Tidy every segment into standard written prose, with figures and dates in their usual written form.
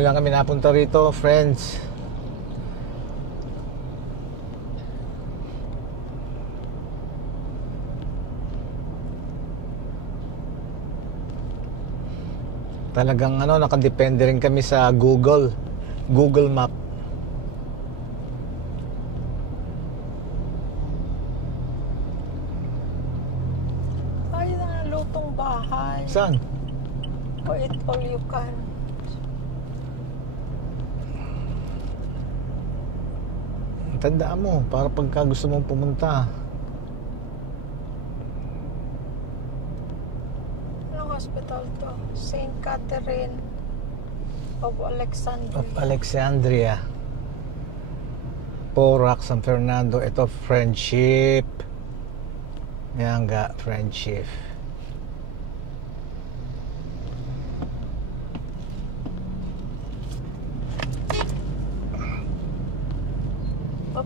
Ngayon lang kami napunta rito, friends. Talagang nakadepende rin kami sa Google Map. Ay, na lutong bahay. Saan? O eat all you can. Tandaan mo, para pagka gusto mong pumunta. Hospital to, St. Catherine of Alexandria. Porac, San Fernando. Ito, Friendship. Yan nga, Friendship.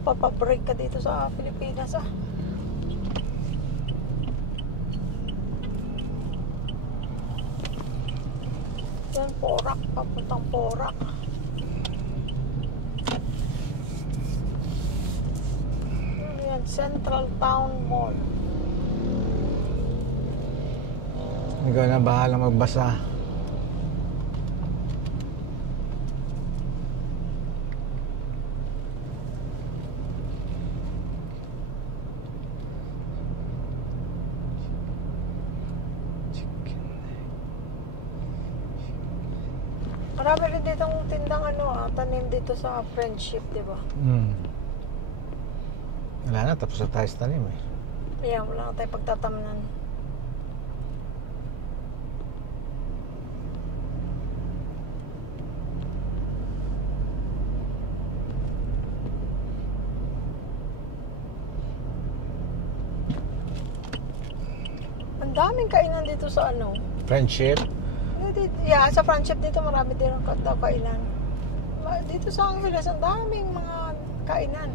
Papabreak ka dito sa Pilipinas Yan, Porac, papuntang Porac. Yan, Central Town Mall. Ikaw na bahala magbasa. Marami rin ditong tindang tanim dito sa Friendship, di ba? Wala na, tapos na tayo sa tanim Kaya wala na tayo pagtatamnan. Ang daming kainan dito sa Friendship. Yeah, sa Friendship dito marami din ang kainan. Dito sa Angeles, ang daming mga kainan.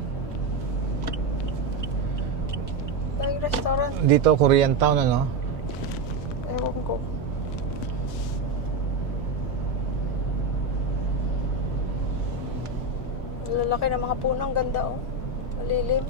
Daming restaurant. Dito, Korean Town, Ewan ko. Lalaki ng mga puno, ang ganda malilim.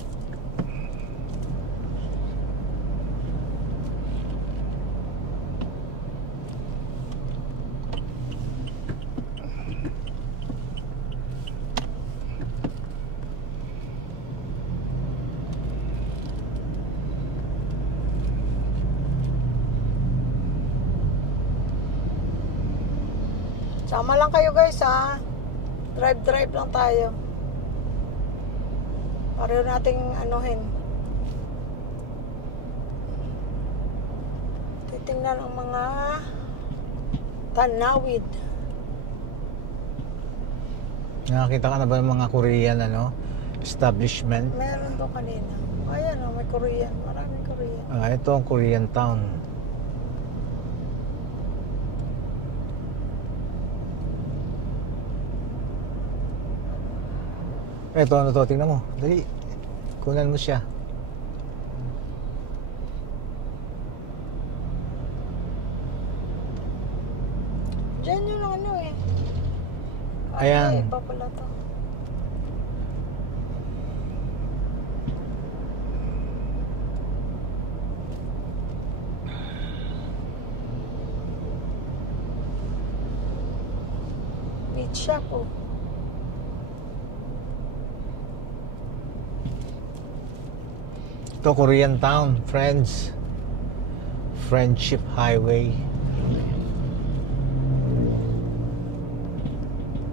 Sama lang kayo guys Drive lang tayo. Pareho nating titingnan ang mga tanawid. Nakakita ka na ba ng mga Korean establishment? Meron to kanina. Ayan may Korean. Maraming Korean. Ito ang Korean Town. Ito, to, tingnan mo. Dali. Kunan mo siya. Diyan yung Ayan. Iba pala to. Meat shop Ito, Korean Town, friends. Friendship Highway.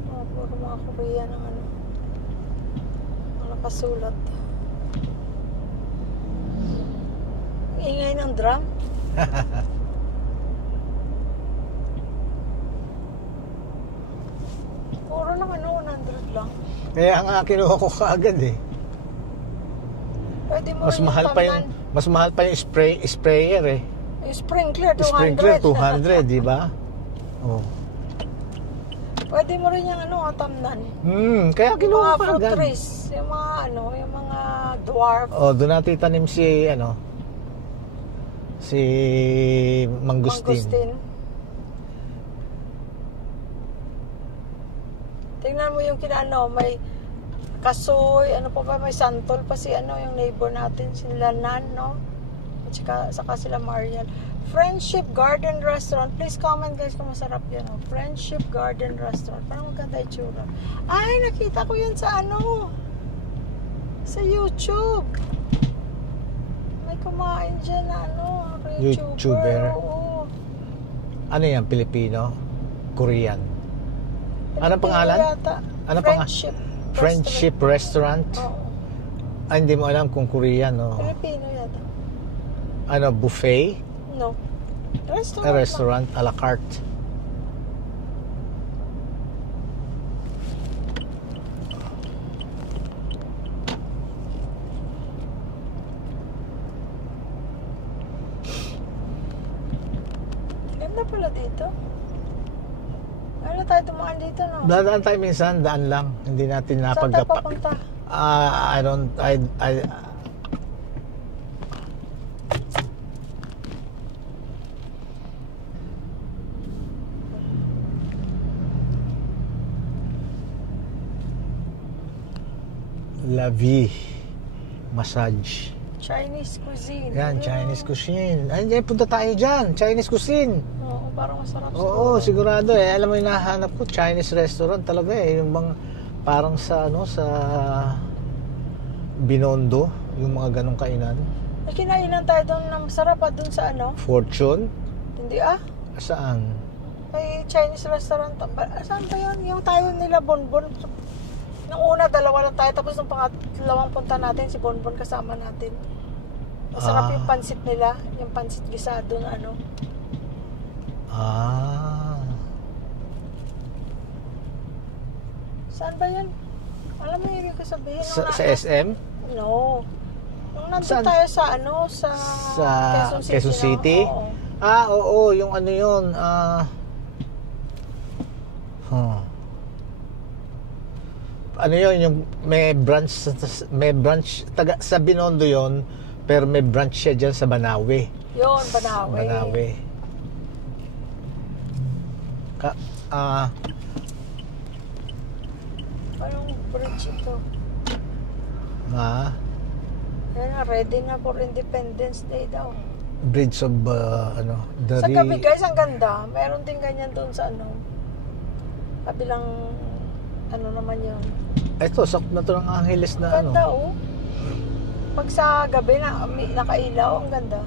Puro mga Korean ang nakasulat. Ingay ng drum. Puro ng 100 lang. Kaya nga kinuha ko kaagad Pwede mo mas mahal pa yung sprayer Yung sprinkler 200. Sprinkler 200, di ba? Oh. Pwede mo rin yung tamnan. Kaya kinuha ko fruit agad. trees, yung mga yung mga dwarf. Doon natin tanim si mangustin. Tingnan mo yung kinano, may kasoy, ano pa ba, may santol pa si ano, yung neighbor natin, sila Nan, no? At saka sila Marian. Friendship Garden Restaurant. Please comment guys kung masarap yan. Oh. Friendship Garden Restaurant. Parang maganda yung tsura. Ay, nakita ko yan sa ano, sa YouTube. May kumain dyan na ano, YouTuber. Oo. Ano yan? Pilipino? Korean? Anong pangalan? Yata. Ano Friendship. Friendship Restaurant? Oo. Ah, hindi mo alam kung Korean o... Filipino yata. Ano, buffet? No. Restaurant. Restaurant a la carte. Ganda pala dito. Ano tayo tumaan dito, no? Dadaan tayo minsan, daan lang. Hindi natin Saan tayo napagkapa... papunta? La Vie Massage. Chinese cuisine. Yan, Ayun. Chinese cuisine. Ay, punta tayo dyan. Chinese cuisine. Oo, parang masarap. Oo, sigurado eh. Alam mo yung nahanap ko, Chinese restaurant talaga eh. Yung bang parang sa ano, sa Binondo, yung mga ganong kainan. Ay, kinainan tayo doon na masarap pa doon sa ano? Fortune? Hindi ah. Saan? Ay, Chinese restaurant. Saan ba yun? Yung tayo nila Bonbon. Nung una, dalawa lang tayo. Tapos nung pangatlawang punta natin, si Bonbon kasama natin. Masarap yung pansit nila. Yung pansit gisado na ano. Saan ba yun? Alam mo yung ibig ko sabihin? Sa SM? No. Nung nandun Saan? tayo sa ano, sa Quezon City? No? Oo. Oo, yung ano yun. Ano yun, yung may branch taga sa Binondo yun, pero may branch siya dyan sa Banawe. Yun, Banawe. Banawe. Anong bridge ito? Yan na, ready na for Independence Day daw. Bridge of Sa gabi guys, ang ganda. Meron din ganyan doon sa ano. Kabilang ano naman yun. Ito, sakto na to ng Angeles na ano. Ganda oh. Pag sa gabi na nakailaw, ang ganda.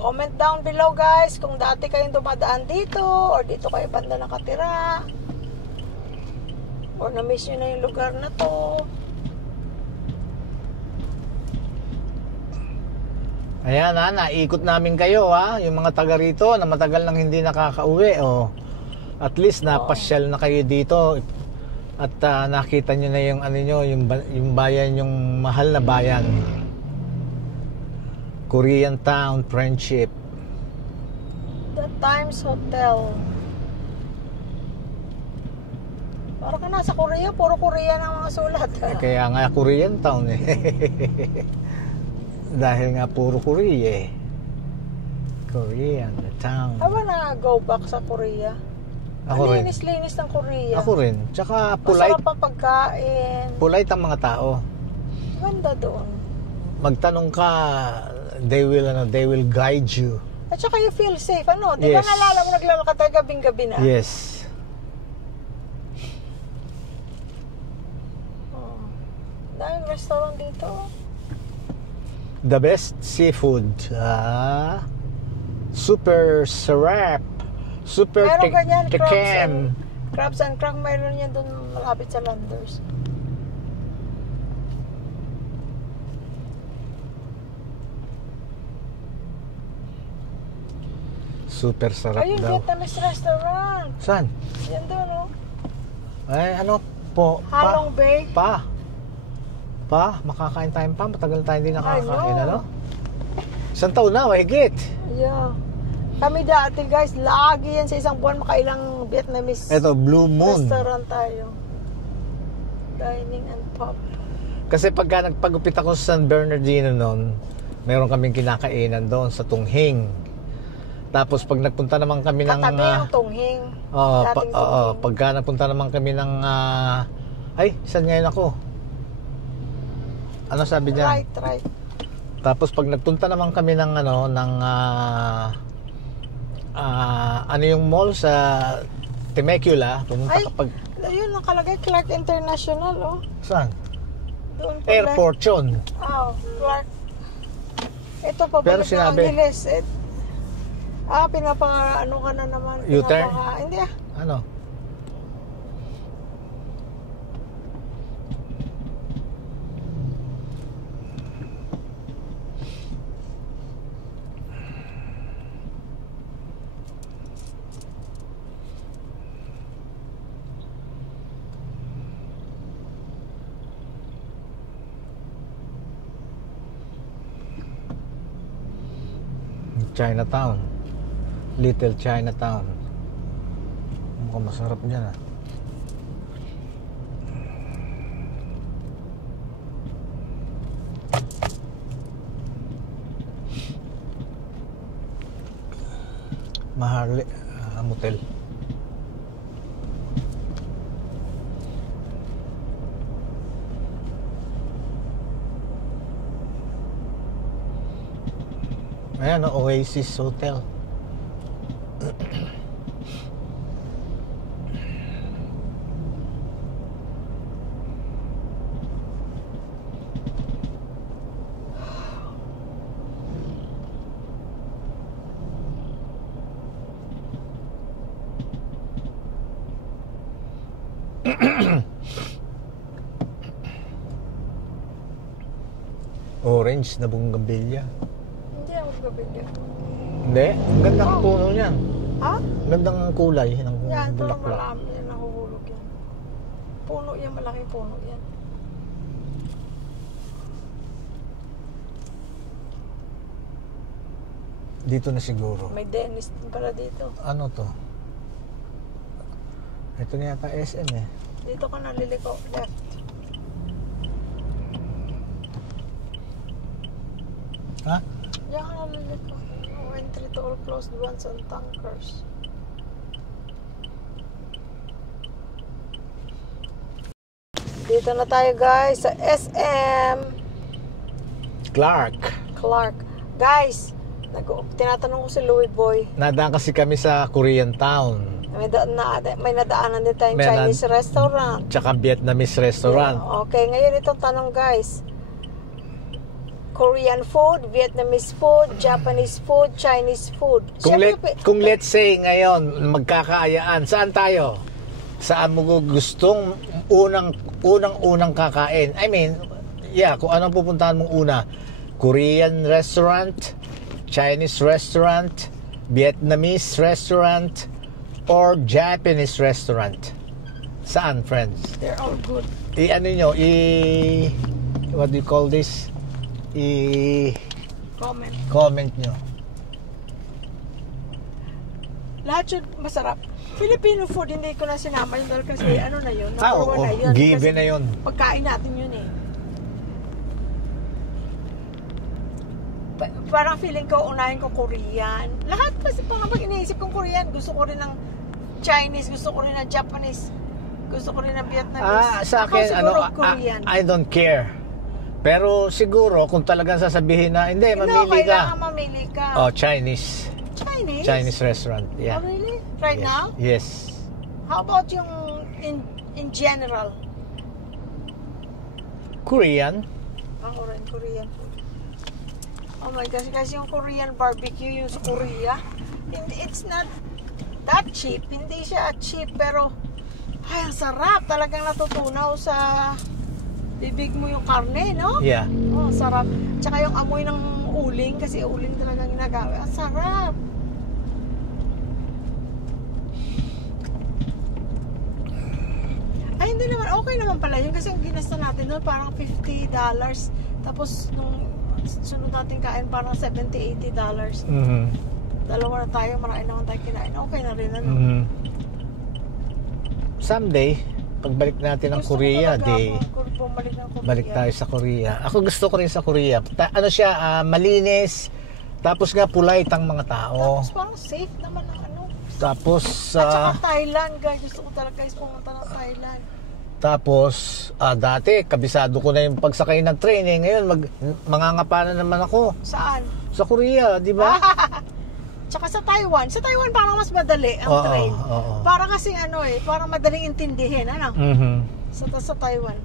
Comment down below guys kung dati kayong dumadaan dito or dito kayo banda nakatira or na-miss nyo na yung lugar na to. Ayan naikot namin kayo yung mga taga rito na matagal nang hindi nakakauwi At least napasyal na kayo dito at nakita nyo na yung ano nyo, yung bayan, yung mahal na bayan. Korean Town, Friendship. The Times Hotel. Parang ka nasa Korea, puro Korea ng mga sulat. Kaya nga Korean Town eh. Dahil nga puro Korea eh. Korean Town. Aba na go back sa Korea. Ako rin. Linis-linis ng Korea. Ako rin. Tsaka polite. Masarap ang pagkain. Polite ang mga tao. Ganda doon. Magtanong ka, they will guide you. At saka you feel safe, ano? Di ba nalala mo naglalakad tayo gabing-gabi na? Yes. Daming restaurant dito. The best seafood. Super sarap. Super Meron ganyan, tikim. crabs and crank. Meron yan doon malapit sa Landers. Super sarap Ayun, daw. Vietnamese restaurant. Saan? Yan doon, no? Ay, ano po? Halong Bay. Makakain tayo pa. Matagal tayo hindi nakakain, Ay, no. ano? Isang taon na, mahigit. Yeah. Kami dati, guys, lagi yan sa isang buwan, makailang Vietnamese Ito, Blue Moon. restaurant tayo. Dining and pub. Kasi pagka nagpagupit ako sa San Bernardino noon, meron kaming kinakainan doon sa Tunghing. Tapos pag nagpunta naman kami ng Katabi ang Tunghing. Dating Tunghing. Pagka nagpunta naman kami ng ay, saan ngayon ako? Ano sabi niya? Right. Tapos pag nagpunta naman kami ng ano yung mall sa Temecula, pumunta Ay, kapag ayun nakalagay Clark International, oh. saan? Doon pa Airport yun. Clark. Ito pa Pero balik ng sinabi- Angeles. Pinapa-ano ka na naman. U-turn? Hindi Ano? Chinatown. Little Chinatown. Mukhang masarap dyan ah. Maharli motel. Ayan, Oasis Hotel. Orange na bunggambilya. Hindi ako gabigyan. Hindi, ang gandang puno niyan. Ha? Ang gandang kulay ng Yan, pero bulaklak. marami yan, nahuhulog yan. Puno yan, malaking puno yan. Dito na siguro. May dentist din pala dito. Ano to? Ito na yata SM eh. Dito ka naliliko, left. Ha? Diyan ka naliliko. No entry to all closed ones and tankers. Dito na tayo guys sa SM Clark. Guys, tinatanong ko si Louie Boy. Nadaan kasi kami sa Korean Town. May nadaanan din tayong May Chinese restaurant. Tsaka Vietnamese restaurant. Yeah, okay, ngayon itong tanong guys. Korean food, Vietnamese food, Japanese food, Chinese food. Kung let's say ngayon magkakaayaan, saan tayo? Saan mo gustong unang kakain? I mean, yeah, kung anong pupuntahan mong una. Korean restaurant, Chinese restaurant, Vietnamese restaurant, or Japanese restaurant. Saan, friends? They're all good. Ano nyo, what do you call this? Comment nyo. Lahat yun masarap. Filipino food, hindi ko na sinama yun dahil kasi ano na yun. Oo, na yun. given Kasi na yun. Pagkain natin yun eh. Parang feeling ko, unahin ko Korean. Lahat kasi pag iniisip kong Korean, gusto ko rin ng Chinese, gusto ko rin ng Japanese, gusto ko rin ng Vietnamese. Sa akin, Korean. I don't care. Pero siguro, kung talagang sasabihin na, hindi, mamili kailangan mamili ka. Oh, Chinese. Chinese restaurant, yeah. Oh, really? Right Yes. now? Yes. How about yung in general? Korean? Ako rin, Korean food. Oh my gosh, kasi yung Korean barbecue, yung sa Korea, it's not that cheap. Hindi siya cheap, pero ay, ang sarap. Talagang natutunaw sa bibig mo yung karne, no? Yeah. Oh, sarap. Tsaka yung amoy ng uling, kasi uling talagang ginagawa. Ang sarap. Ay, hindi naman. Okay naman pala yun. Kasi ang ginasta natin doon, parang $50. Tapos, nung sunod natin kain, parang $70-$80. Mm-hmm. Dalawa na tayo, marami naman tayo kinain. Okay na rin, ano? Mm-hmm. someday, pagbalik natin ng Gusto ko Korea, talaga di bumalik ng Korea. balik tayo sa Korea. Ako gusto ko rin sa Korea. Ano siya, malinis. Tapos nga polite ang mga tao. Tapos parang safe naman ang ano. Tapos At saka Thailand, guys. Gusto ko talaga guys pumunta ng Thailand. tapos dati kabisado ko na yung pagsakay ng train eh. Ngayon mangangapa na naman ako Saan? sa Korea, di ba? Tsaka sa Taiwan. Sa Taiwan parang mas madali ang Oo, train. oo. Para kasi ano eh, parang madaling intindihin, ano? Mhm. Sa Taiwan.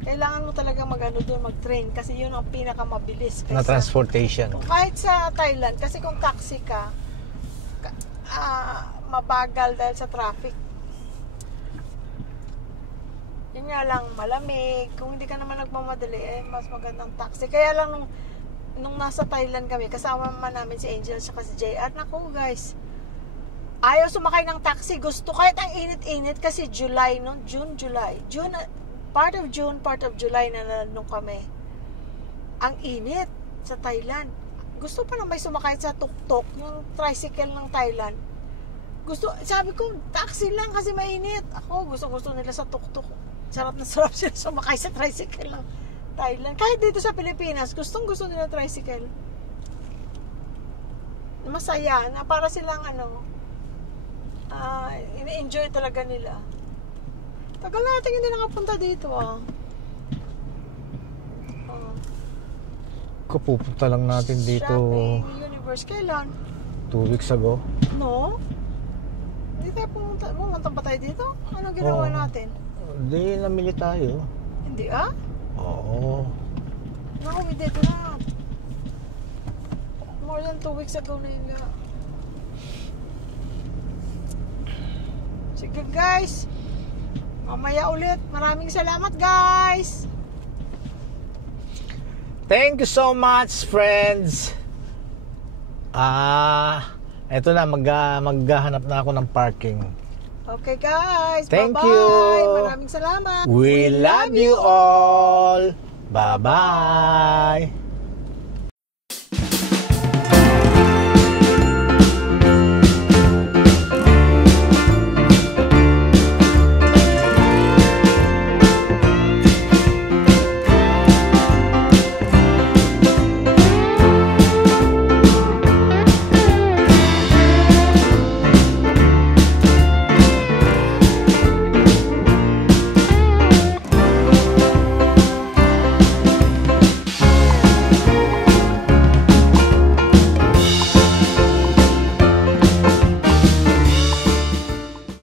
Kailangan mo talaga mag-train kasi yun ang pinakamabilis Na transportation. kahit sa Thailand kasi kung taxi ka, mabagal dahil sa traffic. Yun nga lang, malamig. Kung hindi ka naman nagmamadali, mas magandang taxi. Kaya lang nung nasa Thailand kami, kasama namin si Angel at si JR. Naku guys, ayaw sumakay ng taxi. Gusto kahit ang init-init kasi July, no? July. Part of July na nung kami. Ang init sa Thailand. Gusto pa na may sumakay sa tuk-tuk, yung tricycle ng Thailand. Sabi ko, taxi lang kasi mainit. Ako, gusto nila sa tuk-tuk. Sarap na sarap sila sumakay sa tricycle ng Thailand. Kahit dito sa Pilipinas, gusto nila tricycle. Masaya na para silang ina-enjoy talaga nila. Tagal natin hindi nakapunta dito Pupunta lang natin dito Shopping Universe. Kailan? 2 weeks ago. No? Hindi tayo pumunta ba tayo dito? Ano ginawa natin? Hindi, namili tayo. Hindi Oo. No, we did not. More than 2 weeks ago na yun nga. Sige guys, mamaya ulit. Maraming salamat guys. Thank you so much, friends. Eto na, maghahanap na ako ng parking. Okay guys, Thank bye-bye. you. Maraming salamat. We love you all. Bye-bye.